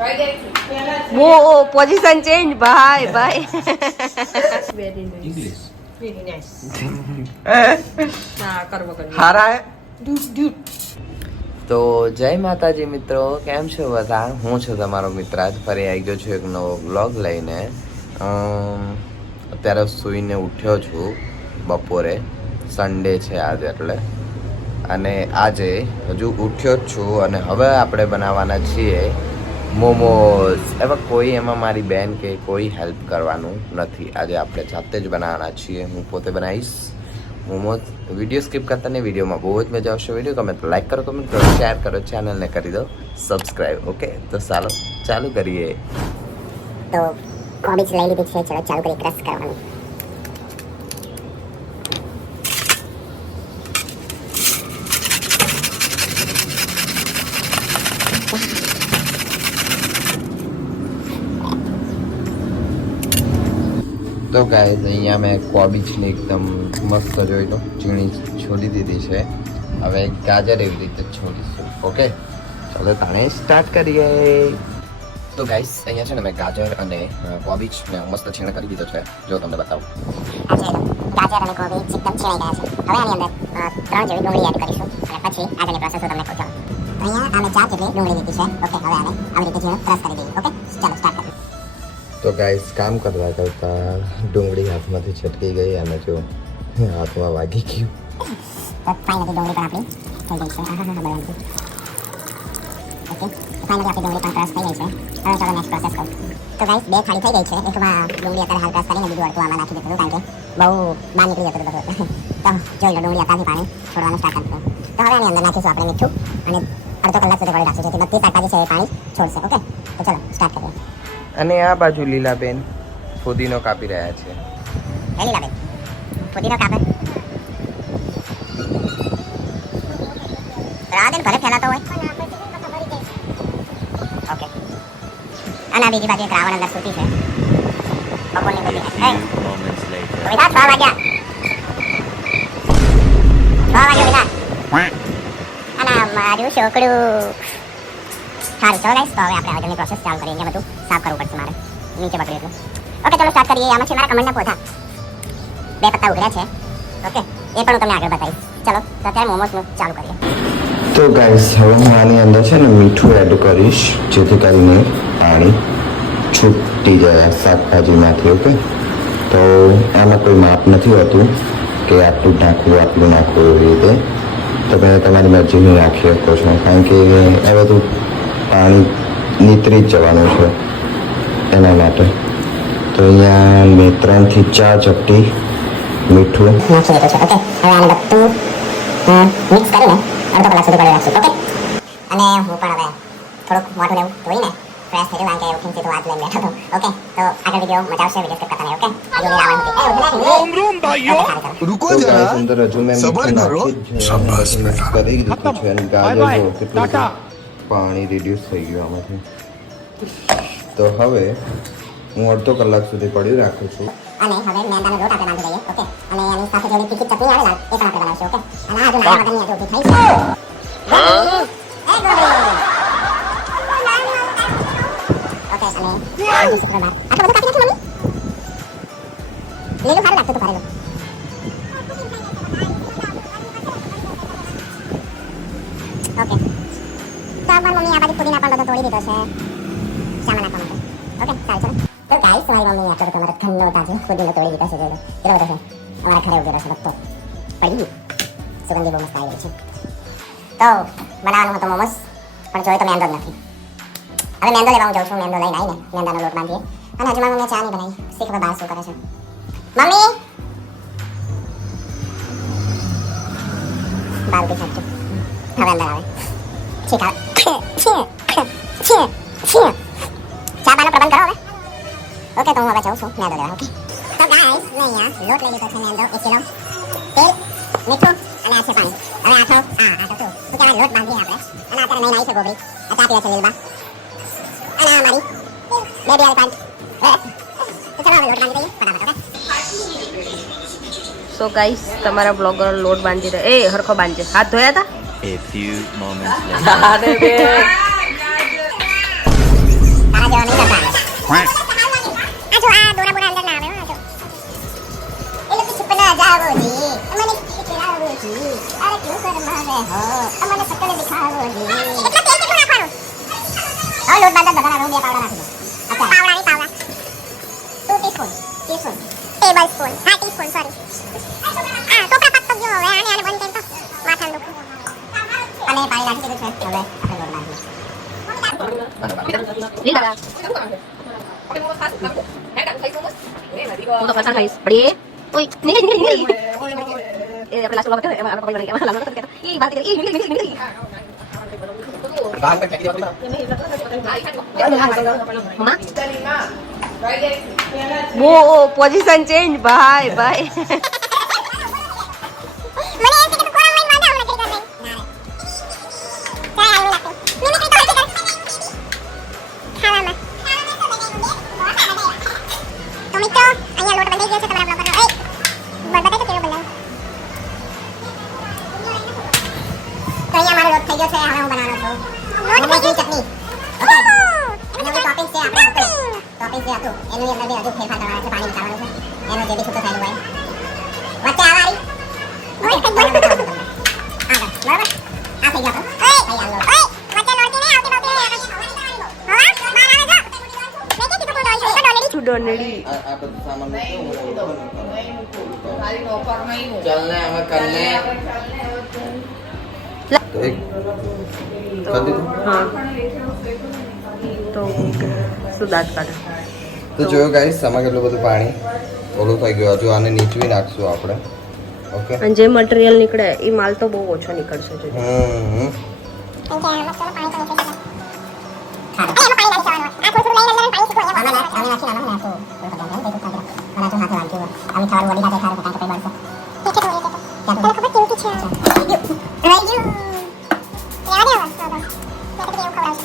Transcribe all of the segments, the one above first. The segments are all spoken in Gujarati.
वो पोजीशन चेंज भाई भाई इंग्लिश वेरी नाइस हारा है તો જય માતાજી મિત્રો, કેમ છો બધા? હું છું તમારો મિત્ર. આજ ફરી આવી ગયો છું એક નવો વ્લોગ લઈને. અત્યારે સૂઈને ઉઠ્યો છું બપોરે, સન્ડે છે આજે એટલે, અને આજે હજુ ઉઠ્યો જ છું અને હવે આપણે બનાવવાના છીએ મોમોઝ. એમાં કોઈ એમાં મારી બેન કે કોઈ હેલ્પ કરવાનું નથી. આજે આપણે જાતે જ બનાવવાના છીએ. હું પોતે બનાવીશ મોમોઝ. વિડીયો સ્કીપ કરતા નહીં, વિડીયોમાં બહુ જ મજા આવશે. વિડીયો ગમે તો લાઈક કરો, કમેન્ટ કરો, શેર કરો, ચેનલને કરી દો સબસ્ક્રાઈબ. ઓકે, તો ચાલુ કરીએ. તો કોબીજ લઈ લીધી છે, ચલો ચાલુ કરી ક્રશ કરવાનું. તો ગાઈઝ અહીંયા મેં કોબીજને એકદમ મસ્ત જોઈ લો, ઝીણી છોડી દીધી છે. હવે ગાજર એવી રીતે છોડીશું. ઓકે, ચાલો તાણે સ્ટાર્ટ કરીએ. તો ગાઈઝ અહીંયા છે ને મેં ગાજર અને કોબીજ મેં મસ્ત છીણ કરી દીધો છે. જો તમને બતાવું, ગાજર અને કોબીજ એકદમ છીણાઈ ગયા છે. હવે આની અંદર 3 જેવી ડુંગળી એડ કરીશું અને પછી આગળની પ્રોસેસ હું તમને કહું. તો અહીંયા અમે 4 જેટલી ડુંગળી લીધી છે. ઓકે, હવે આને આવી રીતે ઝીણું ક્રશ કરી દઈએ. ઓકે, ચાલો સ્ટાર્ટ કરીએ. તો ગાઈઝ કામ કરતા કરતા ડુંગળી હાથમાંથી છટકી ગઈ અને જો હાથમાં વાગી ગયું. તો ફાઇનલી ડુંગળી પણ આપણી થઈ ગઈ છે. બરાબર. ઓકે, ફાઇનલી આપણી ડુંગળી પણ ક્રશ થઈ ગઈ છે. હવે ચાલો નેક્સ્ટ પ્રોસેસ કરું. તો ગાઈસ 2 થાળી થઈ ગઈ છે. એકમાં ડુંગળી અત્યારે હાલ ક્રશ કરીને બીજું અડધું આમાં નાખી દીધું, કારણ કે બહુ બહાર નીકળી જતું બધું. તો જોઈ લો, ડુંગળી અત્યારથી પાણી છોડવાનું સ્ટાર્ટ કરી દીધું. તો હવે આની અંદર નાખીશું આપણે મીઠું અને અડધો કલાક સુધી પડી રાખીશું, જેથી બધી શાકભાજી છે એ પાણી છોડશે. ઓકે, તો ચલો સ્ટાર્ટ કરીએ. અને આ બાજુ લીલાબેન ફુદીનો કાપી રહ્યા છે. લીલાબેન ફુદીનો કાપે. રાધન ઘરે ફેલાતો હોય. ઓકે, અને આ બીજી બાજુ એક રાવણ અંદર સૂતી છે. બપોરની બધી તો બેટા 6 વાગ્યા. 6 વાગ્યા બેટા. અને મારું છોકરું. સારું, ચલો ગાઈસ, તો હવે આપણે આગળની પ્રોસેસ ચાલુ કરીએ. બધું સાફ કરવું પડશે મારે, નીચે બગડ્યું એટલે. ઓકે, ચલો સ્ટાર્ટ કરીએ. આમાં છે મારા કમળના પોથા 2 પત્તા ઉઘર્યા છે. ઓકે, એ પણ હું તમને આગળ બતાવીશ. ચલો, તો અત્યારે મોમોસનું ચાલુ કરીએ. તો ગાઈસ હવે હું આની અંદર છે ને મીઠું એડ કરીશ, જેથી કરીને પાણી છૂટી જાય શાકભાજીમાંથી. ઓકે, તો આમાં કોઈ માપ નથી હોતું કે આટલું નાખવું આટલું નાખવું એવી રીતે. તમે તમારી મરજીની નાખી શકો છો, કારણ કે આ બધું પાણી નીતરી જ જવાનું છે એના માટે. તો અહીંયા મેં 3 થી 4 ચપટી મીઠું નાખી દીધું છે. ઓકે, હવે આને બધું મિક્સ કરીને અડધો કલાક સુધી પડી રાખશું. ઓકે, અને હું પણ હવે થોડુંક મોઢું એવું ધોઈને ફ્રેશ થઈ ગયું, કારણ કે ઉઠીને સીધું હાથ લઈને બેઠો હતો. ઓકે, તો આગળ વિડીયો મજા આવશે, વિડીયો સ્કીપ કરતા નહીં. ઓકે, આજે આવવાનું હતું. रुको તો जरा ગાઈસ અંદર હજુ મેં सबर મીઠું करो નાખી જ शाबाश बेटा કરી દીધું છે અને ગાજર જો કેટલું બધું પાણી રિડ્યુસ થઈ ગયું આમાંથી. તો હવે હું અડધો કલાક સુધી પડ્યું રાખું છું. અને હવે મેંદાનો લોટ આપણે બાંધી દઈએ. ઓકે, અને એની સાથે થોડી તીખી ચટણી આવે લાલ, એ પણ આપણે બનાવશું. ઓકે, અને આ જો નાના વગરની આજે ઊભી થઈ છે. ઓકે, અને આ જો સિક્રેટ બાર આટલું બધું કાપી નાખ્યું મમ્મી. લીલું સારું લાગતું હતું ભરેલું. ઓકે, તો આ મમ્મી આ બાજુ પુદીના પણ બધો તોડી દીધો છે શામાં નાખવા માટે. ઓકે, સારું, ચલો. તો ગાઈસ મારી મમ્મી આટલો તમારો ઠંડો તાજો પુદીનો તોડી દીધો છે. જોઈ લો કેટલો બધો છે. અમારા ઘરે ઉગેલો છે બધો. પડી ગયું, સુગંધી બહુ મસ્ત આવી રહી છે. તો બનાવવાનું હતું મોમોસ, પણ જોઈ તો મેંદો જ નથી. હવે મેંદો લેવા હું જાઉં છું. મેંદો લઈને આવીને મેંદાનો લોટ બાંધીએ. અને હજુ મારી મમ્મીએ ચા નહીં બનાવી. શીખ હવે બહાર શું કરે છે. મમ્મી બહાર ઉભી થાકજો. હવે અંદર આવે. ઠીક આવે. ચા પાનો પ્રબંધ કરો હવે. ઓકે, તો હું હવે જાઉં છું મેંદો લેવા. ઓકે, તો ગાઈસ મેં અહીંયા લોટ લઈ લીધો છે. મેંદો 1 કિલો, તેલ, મીઠું અને આ છે પાણી. હવે આઠો શું કહેવાય, લોટ બાંધીએ આપણે. અને અત્યારે નહીં નાઈ છે ગોબરી, ચા પીવે છે લીલબા. અને આ મારી બેબી આઈ પાંચ. તો ચલો હવે લોટ બાંધી દઈએ ફટાફટ. ઓકે, સો ગાઈસ તમારા બ્લોગર લોટ બાંધી રહ્યા. એ હરખો બાંધજે. હાથ ધોયા હતા? A few moments later. આ જો આ દોરા બોરા અંદર ના આવે હો. એ લોકો છુપ ના જાવો જી, મને ખીચડાવો જી, અરે ક્યું કરમાવે હો, અમને સકલ દિખાવો જી. એટલા તેલ કેટલું નાખવાનું? હા લોટ બાંધા બધા નાખો, બે પાવડા નાખી દો. અચ્છા પાવડા નહીં પાવડા. 2 ટીસ્પૂન. Table spoon. હા ટીસ્પૂન સોરી. આ ટોપરા પાક તો જો હવે આને બંધ કરી તો માથા દુખે. અને પાણી નાખી દીધું છે. હવે આપણે લોટ બાંધીએ. લીધા હું તો ફરસાણ ખાઈશ પડી ઓય નીકળી એ આપણે લાસ્ટ વાળો એમાં આપણે પકડી એમાં લાગો તો કે ઈ વાત કરી ઈ નીકળી મમ્મા વો પોઝિશન ચેન્જ ભાઈ ભાઈ મને એમ કે તું કોણ લઈને માંડા મને કરી દે. ચાલ આવું લાગે. મિમિક્રી તો હજી કર. ખાવામાં. તો મિત્રો અહીંયા લોટ બંધાઈ ગયો છે તમારા બ્લોગરનો. બતાય તો કેવો બનાવ્યો. તો અહીંયા મારો લોટ થઈ ગયો છે. હવે હું બનાવવાનો છું લોટ ચટણી. ઓકે. અને ટોપિંગ છે આપણે ટોપિંગ છે હતું એની અંદર બી હજુ ફેરફાર કરવાનો છે. પાણી નીકાળવાનું છે. એનો જે બી છૂટો થયેલું હોય વચ્ચે આવારી ઓય કઈ બોલ આગળ બરાબર આ થઈ ગયો તો ઓય વચ્ચે લોટી નહીં આવતી બાકી હા બહાર આવે જો મેં કે કીધું ડોલ છે ડોલડી ચુડોનડી આ બધું સામાન ચાલને અમે કરને તો એક કરી દીધું હા તો શું દાંત કાઢે તો જોયો ગાઈસ આમાં કેટલું બધું પાણી ઓલું થઈ ગયું હજુ આને નીચવી નાખશું આપણે ઓકે અને જે મટીરીયલ નીકળે એ માલ તો બહુ ઓછો નીકળશે જો ઓકે આમાં ચલો પાણી તો નીકળી જશે હા એમાં પાણી નાખી દેવાનું આ થોડું લઈને અંદર પાણી સુકો આમાં નાખી આમાં નાખો મને તો હાથ વાંચો અમે ખાવાનું વડી સાથે ખાવાનું કાંઈ બળશે ઠીક છે તો તને ખબર કેવું છે રહી ગયું યાદ આવે તો મેં તો કેવું ખવડાવશે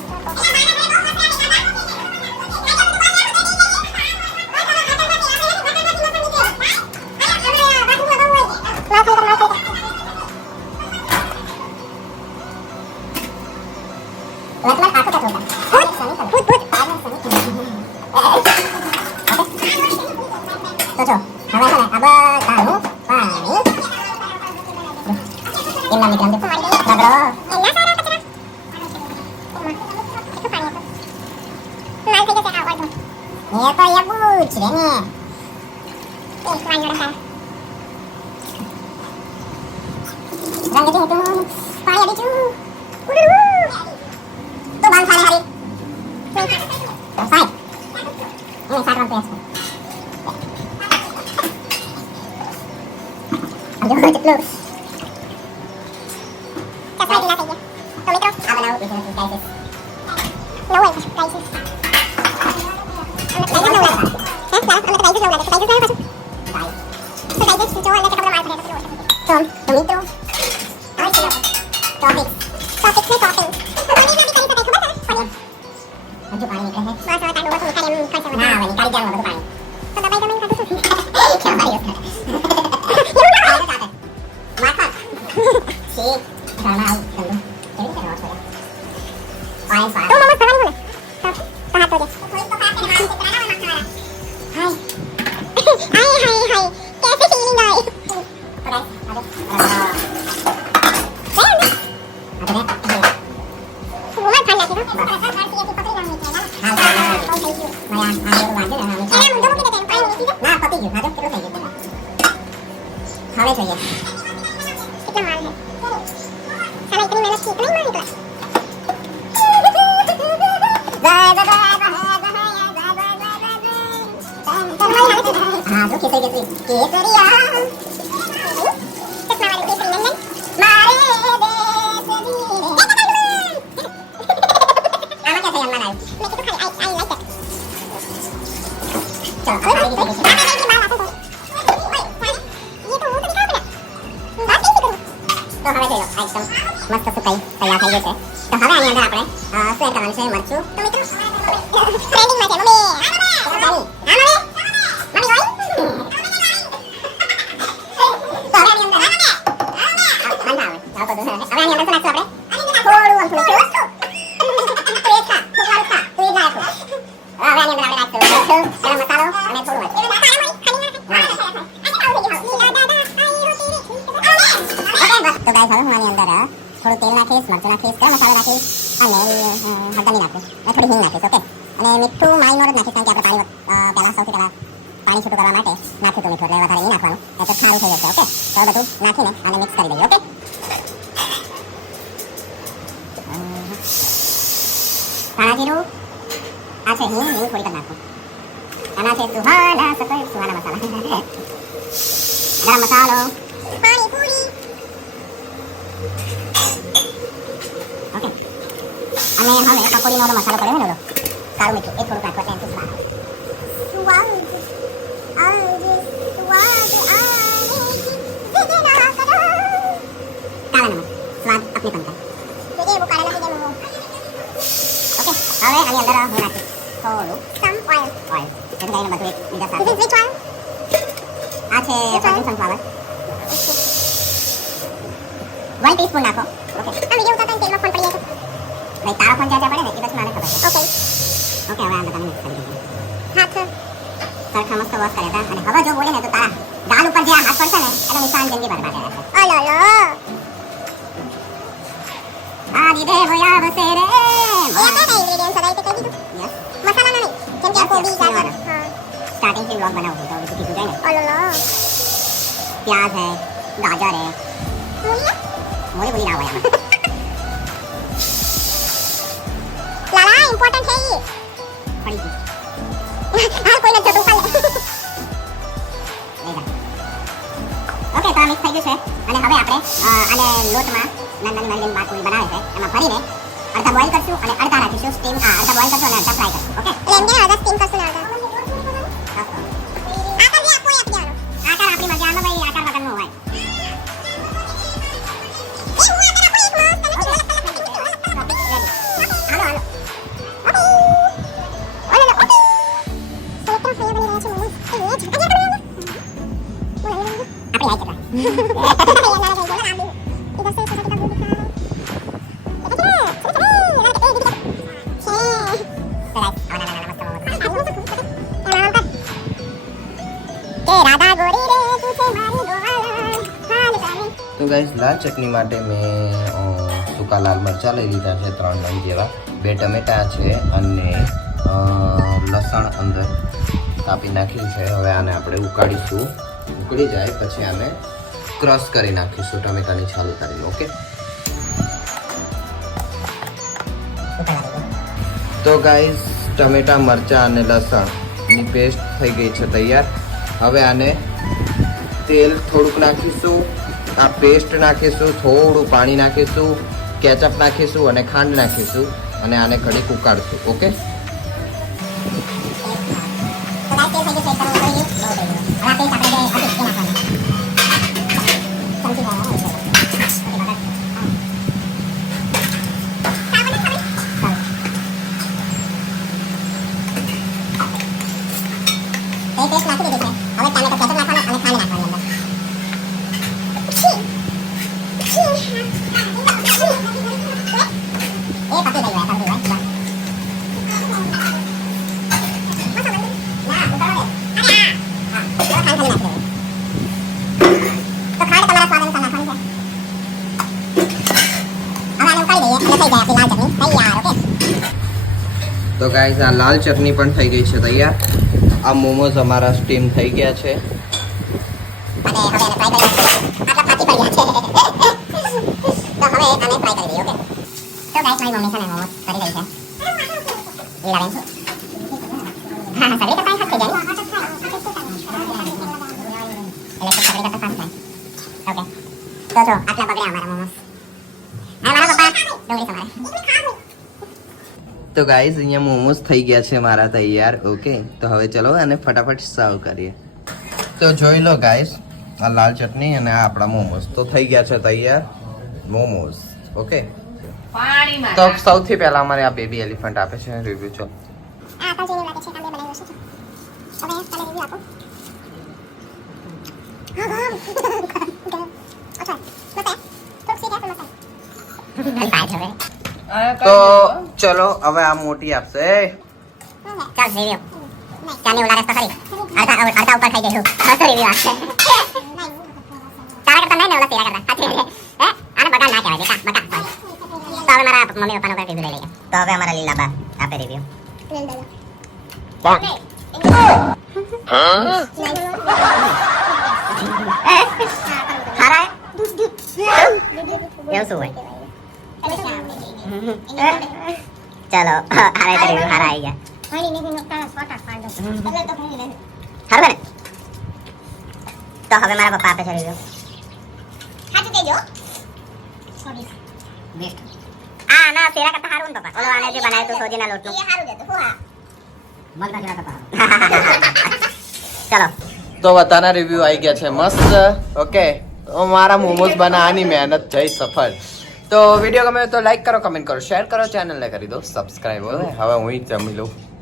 મસ્ત સુકાઈ તૈયાર થઈ ગઈ છે તો હવે આની અંદર આપણે શેર કરવાનું છે મરચું તો મિત્રો ટ્રેન્ડિંગ માં છે મમ્મી હવે આની અંદર આપણે થોડું તેલ નાખીશ, મરચું નાખીશ, ગરમ મસાલો નાખીશ અને હળદર નાખીશ અને થોડી હિંગ નાખીશ. ઓકે, અને મીઠું મારી નોર જ નાખીશ કારણ કે આપણે પહેલા સૌથી પહેલા પાણી છૂટું કરવા માટે નાખ્યું હતું મીઠું, એટલે વધારે એ નાખવાનું એટલે સારું થઈ જશે. ઓકે, તો બધું નાખીને આને મિક્સ કરી દઈએ. ઓકે, ધાણા જીરું આ છે હિંગ થોડીક જ નાખું. આના છે સુહાના મસાલા, ગરમ મસાલો, પાણીપુરી. ઓકે, અને હવે પકોડીનો મસાલો પડ્યો ને કાળું મીઠું એ થોડું નાખવા એમ કાળા નમક સ્વાદ अपने बनता है. देखिए वो काला नमक है. ओके, હવે આની અંદર હું નાખીશ થોડું સમ ઓઇલ. જેથી કરીને બધું એક બીજા સાથે. This is which one? આ છે સનફ્લાવર. 1 ટીસ્પૂન નાખો. ઓકે, આ વિડિયો ઉતારતા તેલમાં ફોન પડી જાય તો ભાઈ તારા ફોન જ્યાં પડે ને એ બસ મને ખબર છે. ઓકે, આ બધાને મિક્સ કરી દઈએ. હાથ સરખા મસ્ત વોશ કર્યા હતા અને હવે જો બોલે ને તો તારા ગાલ ઉપર જે આ હાથ પડશે ને એનો નિશાન જલ્દી બરબાદ થઈ જશે. ઓલો આદિ દેવયા વસે રે. એ કયા ઇન્ગ્રેડિયન્ટ્સ હતા એ કહી દીધું? યસ, મસાલા નહીં કેમ કે આ કોબી ગાજર. હા, સ્ટાર્ટિંગ થી વ્લોગ બનાવું તો બધું કીધું જાય ને. ઓલો प्याज है, गाजर है, मूली ना हुआ लाला इम्पोर्टेंट है ये पड़ी हां कोई न जतो खाले ओके, તો આ મિક્સ થઈ ગયું છે અને હવે આપણે આને લોટમાં નાની નાની બાટુડી બનાવી છે એમાં ભરીને અડધા બોઇલ કરશું અને અડધા રાખીશું સ્ટીમ. અડધા બોઇલ કરશું અને અડધા ફ્રાય કરશું. ઓકે, એટલે એમ કે અડધા સ્ટીમ કરશું ને અડધા આકાર આપણી મજામાં ભાઈ આકાર વગરનો હોય. તો ગાઈસ લાલ ચટણી માટે મેં સૂકા લાલ મરચાં લઈ લીધા છે 3 નંગ જેવા, 2 ટમેટા છે અને લસણ અંદર કાપી નાખ્યું છે. હવે આને આપણે ઉકાળીશું, ઉકળી જાય પછી આને ક્રશ કરી નાખીશું ટમેટાની છાલ ઉતારીને. ઓકે, તો ગાઈસ ટમેટા મરચાં અને લસણની પેસ્ટ થઈ ગઈ છે તૈયાર. હવે આને તેલ થોડુંક નાખીશું, આ પેસ્ટ નાખીશું, થોડું પાણી નાખીશું, કેચઅપ નાખીશું અને ખાંડ નાખીશું અને આને ઘડીક ઉકાળશું. ઓકે, પેસ્ટ નાખી દીધી છે. હવે ટામેટા કેચઅપ નાખવાનો અને ખાંડ નાખવાની અંદર. એ પતી ગયું હોય સમજી ભાઈ. તો ગાઈસ આ લાલ ચટણી પણ થઈ ગઈ છે તૈયાર. આ મોમોઝ અમારા સ્ટીમ થઈ ગયા છે. તો ગાઈસ અહીંયા મોમોઝ થઈ ગયા છે મારા તૈયાર. ઓકે, તો હવે ચલો આને ફટાફટ સર્વ કરીએ. તો જોઈ લો ગાઈસ, આ લાલ ચટણી અને આ આપણા મોમોઝ તો થઈ ગયા છે તૈયાર. મોમોઝ ઓકે, તો સૌથી પહેલા અમારે આ બેબી એલિફન્ટ આપે છે રિવ્યુ. ચલો તો ચલો હવે આ મોટી આપશે. ચાલ રિવ્યુ ચાલે ઓલા રસ્તા કરી અડધા ઉપર ખાઈ ગયું. રિવ્યુ આપશે તારા કરતા નહીં ને ઓલા તેરા કરતા. હે આને બગાડ બકા ના કહેવાય બેટા બકા તો હવે મારા મમ્મી પપ્પાનો કઈ રિવ્યુ લઈ લઈએ તો હવે અમારા લીલા બા આપે રિવ્યુ હારા એવું શું હોય ચલો હારા તો રિવ્યુ હારા આવી ગયા હારું ને તો હવે મારા પપ્પા આપે છે રિવ્યુ સાચું કહેજો બેસ્ટ આ ના તેરા કરતા હારું ને પપ્પા ઓલો આને જે બનાવ્યું તો સોજીના લોટનું એ હારું દેતું હા મગના જેવા કરતા ચલો તો બધાના રિવ્યુ આવી ગયા છે મસ્ત ઓકે તો મારા મોમોસ બનાવવાની મહેનત જઈ સફળ તો વિડીયો ગમે તો લાઈક કરો કમેન્ટ કરો શેર કરો ચેનલને કરી દો સબસ્ક્રાઈબ હવે હું જ જમી લઉં